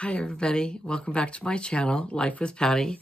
Hi everybody, welcome back to my channel, Life with Patty.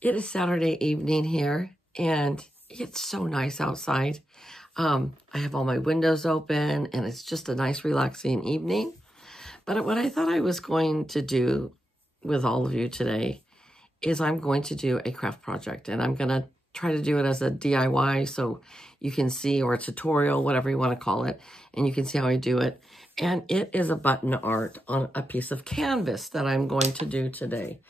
It is Saturday evening here and it's so nice outside. I have all my windows open and it's just a nice relaxing evening. But what I thought I was going to do with all of you today is I'm going to do a craft project, and I'm going to try to do it as a DIY so you can see, or a tutorial, whatever you want to call it, and you can see how I do it. And it is a button art on a piece of canvas that I'm going to do today.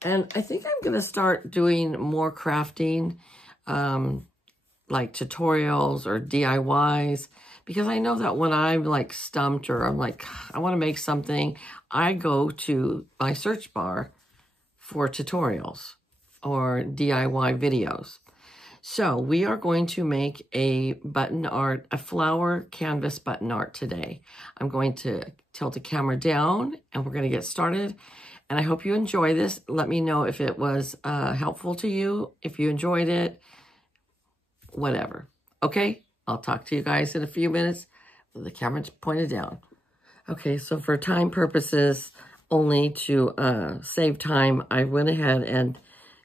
And I think I'm going to start doing more crafting, like tutorials or DIYs, because I know that when I'm like stumped or I'm like, I want to make something, I go to my search bar for tutorials or DIY videos. So we are going to make a button art, a flower canvas button art today. I'm going to tilt the camera down and we're going to get started. And I hope you enjoy this. Let me know if it was helpful to you, if you enjoyed it, whatever. Okay, I'll talk to you guys in a few minutes with the camera pointed down. Okay, so for time purposes, only to save time, I went ahead and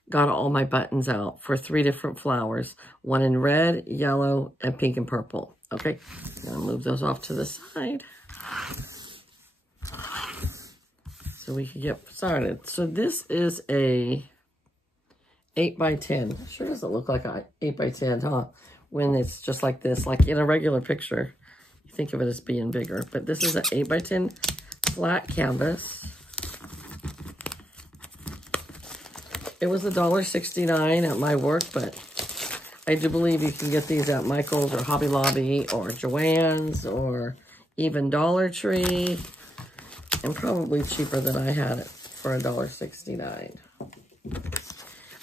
got all my buttons out for 3 different flowers, one in red, yellow, and pink and purple. Okay, I'm gonna move those off to the side so we can get started. So this is a 8x10. Sure doesn't look like a 8x10, huh? When it's just like this, like in a regular picture, you think of it as being bigger. But this is an 8x10 flat canvas. It was $1.69 at my work, but I do believe you can get these at Michael's or Hobby Lobby or Joann's or even Dollar Tree, and probably cheaper than I had it for $1.69.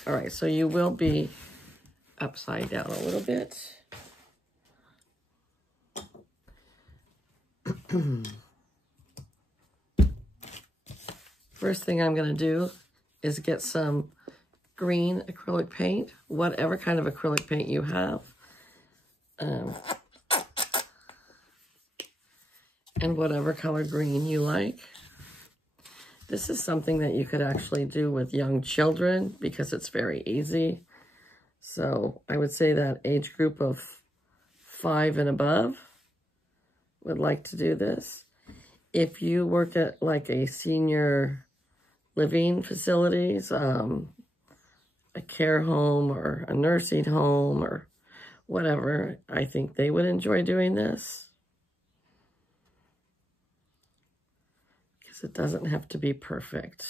All right, so you will be upside down a little bit. First thing I'm going to do is get some green acrylic paint, whatever kind of acrylic paint you have. And whatever color green you like. This is something that you could actually do with young children because it's very easy. So I would say that age group of 5 and above would like to do this. If you work at like a senior living facilities, a care home or a nursing home or whatever, I think they would enjoy doing this. Because it doesn't have to be perfect.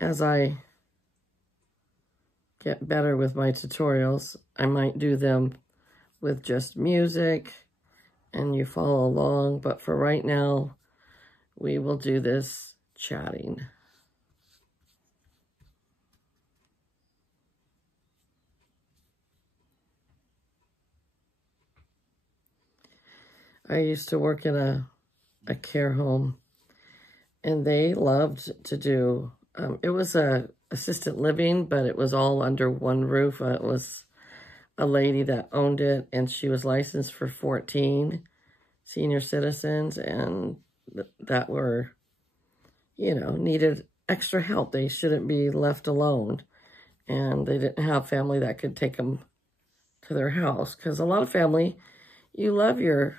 As I get better with my tutorials, I might do them with just music and you follow along, but for right now, we will do this chatting. I used to work in a care home, and they loved to do, it was a assisted living, but it was all under one roof. It was a lady that owned it, and she was licensed for 14 senior citizens, and that were, you know, needed extra help. They shouldn't be left alone, and they didn't have family that could take them to their house, because a lot of family, you love your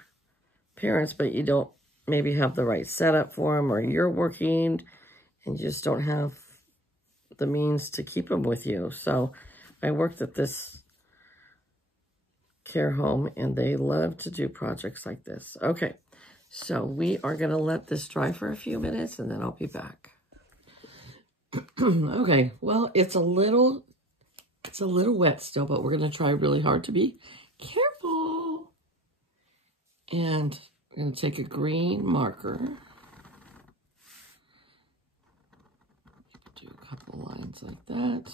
parents, but you don't maybe have the right setup for them, or you're working and you just don't have the means to keep them with you. So I worked at this care home, and they love to do projects like this. Okay, so we are going to let this dry for a few minutes, and then I'll be back. Okay, well, it's a little wet still, but we're going to try really hard to be careful. And I'm going to take a green marker. Do a couple lines like that.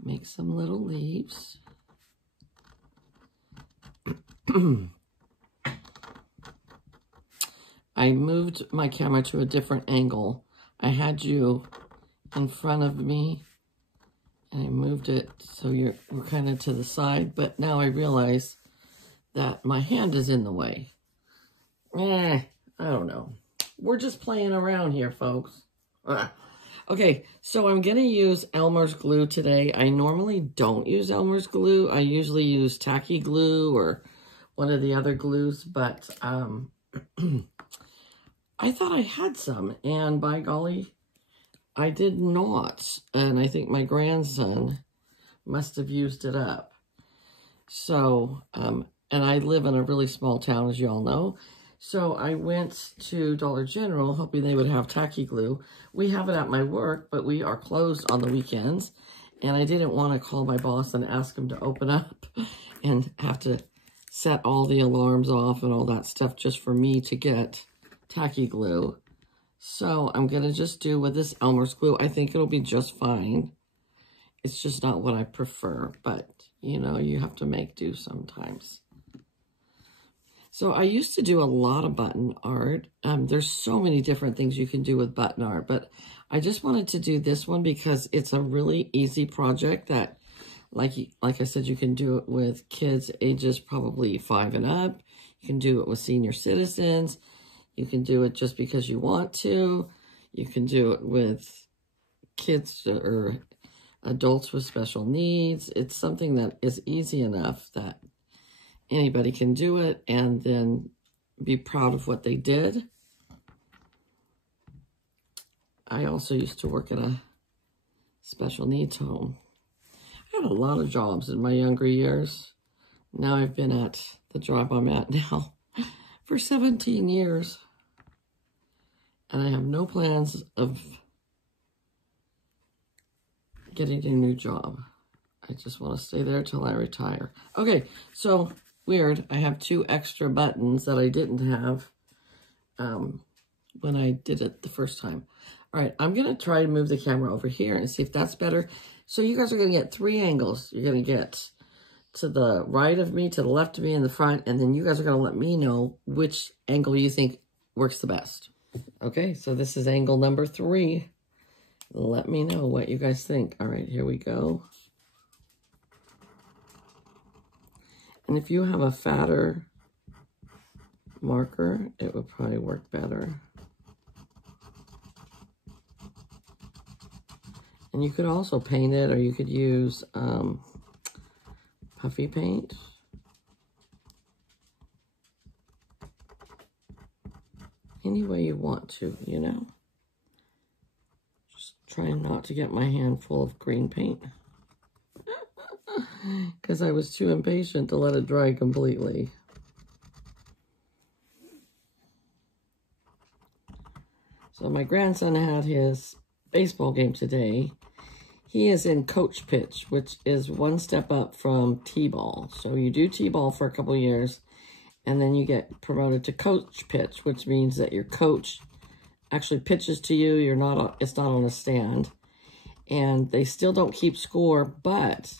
Make some little leaves. I moved my camera to a different angle. I had you in front of me And I moved it so we're kind of to the side, but now I realize that my hand is in the way. I don't know. We're just playing around here, folks. Okay, so I'm going to use Elmer's glue today. I normally don't use Elmer's glue. I usually use tacky glue or one of the other glues, but I thought I had some, and by golly, I did not. And I think my grandson must have used it up. So, and I live in a really small town, as you all know. So I went to Dollar General, hoping they would have tacky glue. We have it at my work, but we are closed on the weekends. And I didn't want to call my boss and ask him to open up and have to set all the alarms off and all that stuff just for me to get tacky glue. So I'm going to just do with this Elmer's glue. I think it'll be just fine. It's just not what I prefer, but you know, you have to make do sometimes. So I used to do a lot of button art. There's so many different things you can do with button art, but I just wanted to do this one because it's a really easy project that, like I said, you can do it with kids ages probably 5 and up. You can do it with senior citizens. You can do it just because you want to. You can do it with kids or adults with special needs. It's something that is easy enough that anybody can do it and then be proud of what they did. I also used to work at a special needs home. I had a lot of jobs in my younger years. Now I've been at the job I'm at now for 17 years. And I have no plans of getting a new job. I just want to stay there till I retire. Okay, so weird. I have 2 extra buttons that I didn't have when I did it the first time. All right, I'm going to try to move the camera over here and see if that's better. So you guys are going to get 3 angles. You're going to get to the right of me, to the left of me, in the front, and then you guys are going to let me know which angle you think works the best. Okay, so this is angle number 3. Let me know what you guys think. All right, here we go. And if you have a fatter marker, it would probably work better. And you could also paint it, or you could use puffy paint. Any way you want to, you know. Just trying not to get my hand full of green paint. Because I was too impatient to let it dry completely. So my grandson had his baseball game today. He is in coach pitch, which is one step up from t-ball. So you do t-ball for a couple of years, and then you get promoted to coach pitch, which means that your coach actually pitches to you. It's not on a stand. And they still don't keep score, but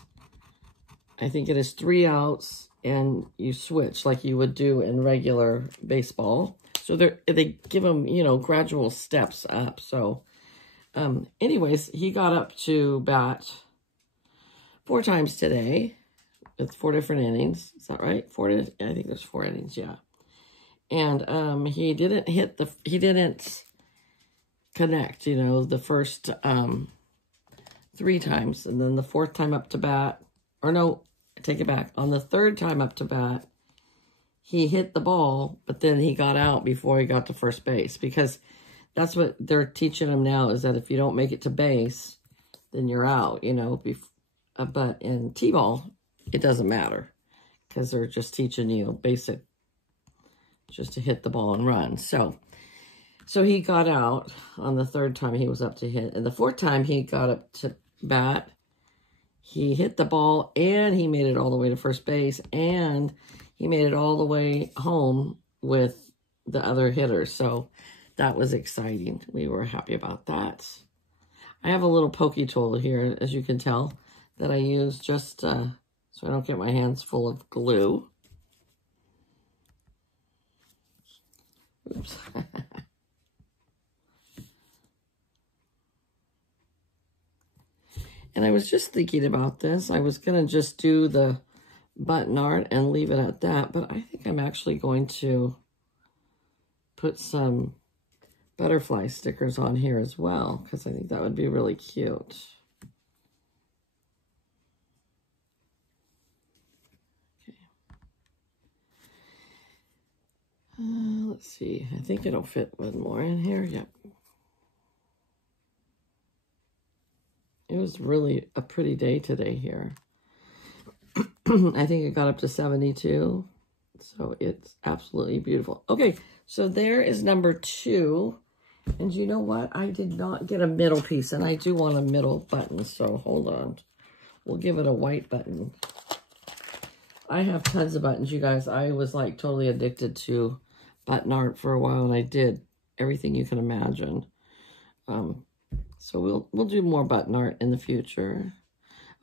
I think it is 3 outs, and you switch like you would do in regular baseball. So they give them, you know, gradual steps up. So anyways, he got up to bat 4 times today with 4 different innings. Is that right? I think there's 4 innings, yeah. And he didn't connect, you know, the first 3 times. And then the 4th time up to bat, or no, I take it back. On the 3rd time up to bat, he hit the ball, but then he got out before he got to first base, because that's what they're teaching him now, is that if you don't make it to base, then you're out, you know. But in t-ball, it doesn't matter, because they're just teaching you basic, just to hit the ball and run. So he got out on the 3rd time he was up to hit. And the 4th time he got up to bat, he hit the ball, and he made it all the way to first base, and he made it all the way home with the other hitters. So that was exciting. We were happy about that. I have a little pokey tool here, as you can tell, that I use just so I don't get my hands full of glue. Oops. And I was just thinking about this. I was going to just do the button art and leave it at that, but I think I'm actually going to put some butterfly stickers on here as well, because I think that would be really cute. Okay. Let's see. I think it'll fit one more in here. Yep. It was really a pretty day today here. I think it got up to 72. So it's absolutely beautiful. Okay, so there is number 2. And you know what? I did not get a middle piece, and I do want a middle button, so hold on. We'll give it a white button. I have tons of buttons, you guys. I was like totally addicted to button art for a while, and I did everything you can imagine. So we'll do more button art in the future.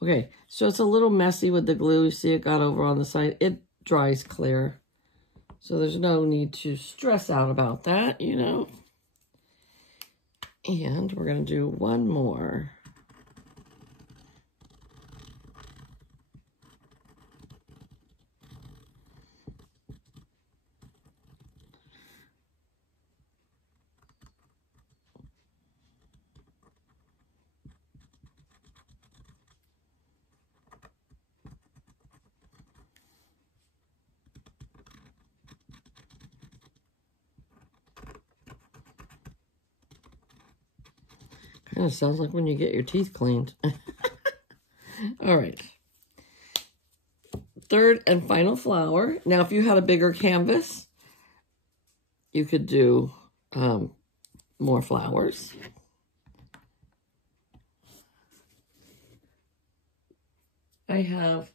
Okay, so it's a little messy with the glue. You see it got over on the side. It dries clear. So there's no need to stress out about that, you know. And we're going to do one more. Kind of sounds like when you get your teeth cleaned. All right. Third and final flower. Now, if you had a bigger canvas, you could do more flowers. I have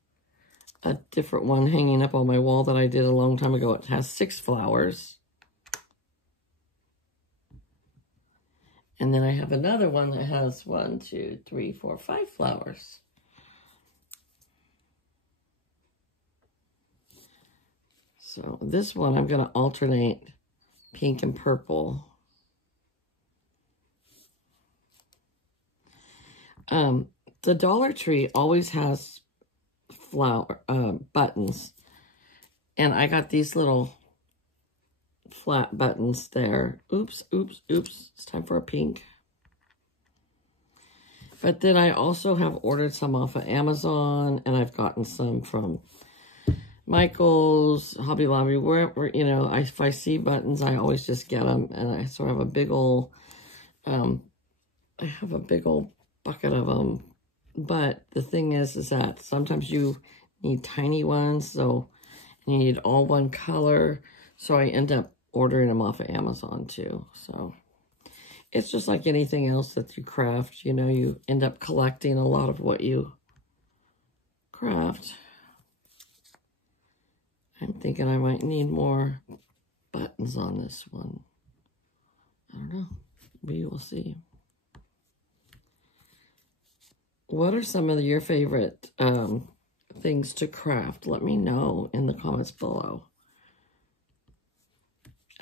a different one hanging up on my wall that I did a long time ago. It has 6 flowers. And then I have another one that has 1, 2, 3, 4, 5 flowers. So this one, I'm going to alternate pink and purple. The Dollar Tree always has flower buttons. And I got these little flat buttons there. Oops, oops, oops. It's time for a pink. But then I also have ordered some off of Amazon, and I've gotten some from Michael's, Hobby Lobby, wherever, you know, if I see buttons, I always just get them. And I sort of have a big old, I have a big old bucket of them. But the thing is that sometimes you need tiny ones, so you need all one color. So I end up ordering them off of Amazon too. So it's just like anything else that you craft, you know, you end up collecting a lot of what you craft. I'm thinking I might need more buttons on this one. I don't know. We will see. What are some of your favorite things to craft? Let me know in the comments below.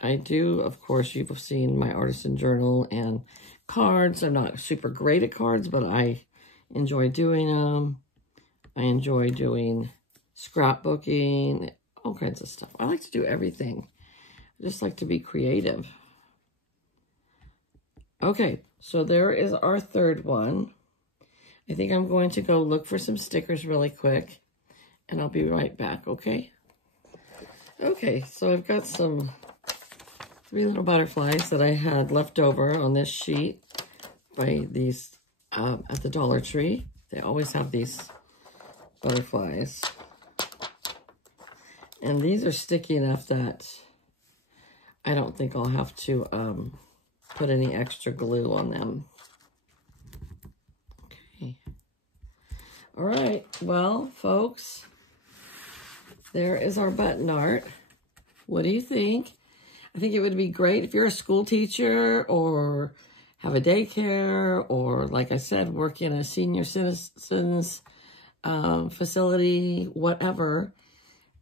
I do, of course, you've seen my artisan journal and cards. I'm not super great at cards, but I enjoy doing them. I enjoy doing scrapbooking, all kinds of stuff. I like to do everything. I just like to be creative. Okay, so there is our third one. I think I'm going to go look for some stickers really quick, and I'll be right back, okay? Okay, so I've got some 3 little butterflies that I had left over on this sheet by these at the Dollar Tree. They always have these butterflies. And these are sticky enough that I don't think I'll have to put any extra glue on them. Okay. All right. Well, folks, there is our button art. What do you think? I think it would be great if you're a school teacher or have a daycare or, like I said, work in a senior citizens facility, whatever.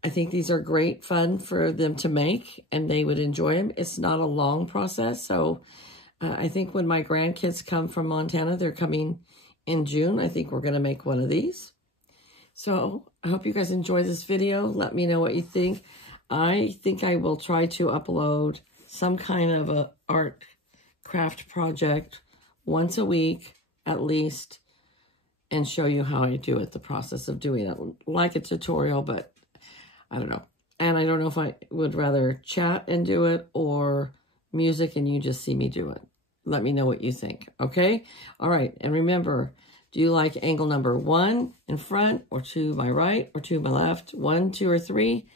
I think these are great fun for them to make, and they would enjoy them. It's not a long process, so I think when my grandkids come from Montana, they're coming in June, I think we're going to make one of these. So I hope you guys enjoy this video. Let me know what you think. I think I will try to upload some kind of a art craft project once a week at least and show you how I do it, the process of doing it, like a tutorial, but I don't know. And I don't know if I would rather chat and do it or music and you just see me do it. Let me know what you think, okay? All right, and remember, do you like angle number 1 in front or 2 by right or 2 by left, 1, 2, or 3?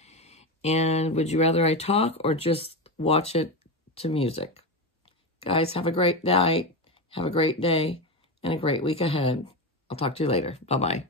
And would you rather I talk or just watch it to music? Guys, have a great night, have a great day, and a great week ahead. I'll talk to you later. Bye-bye.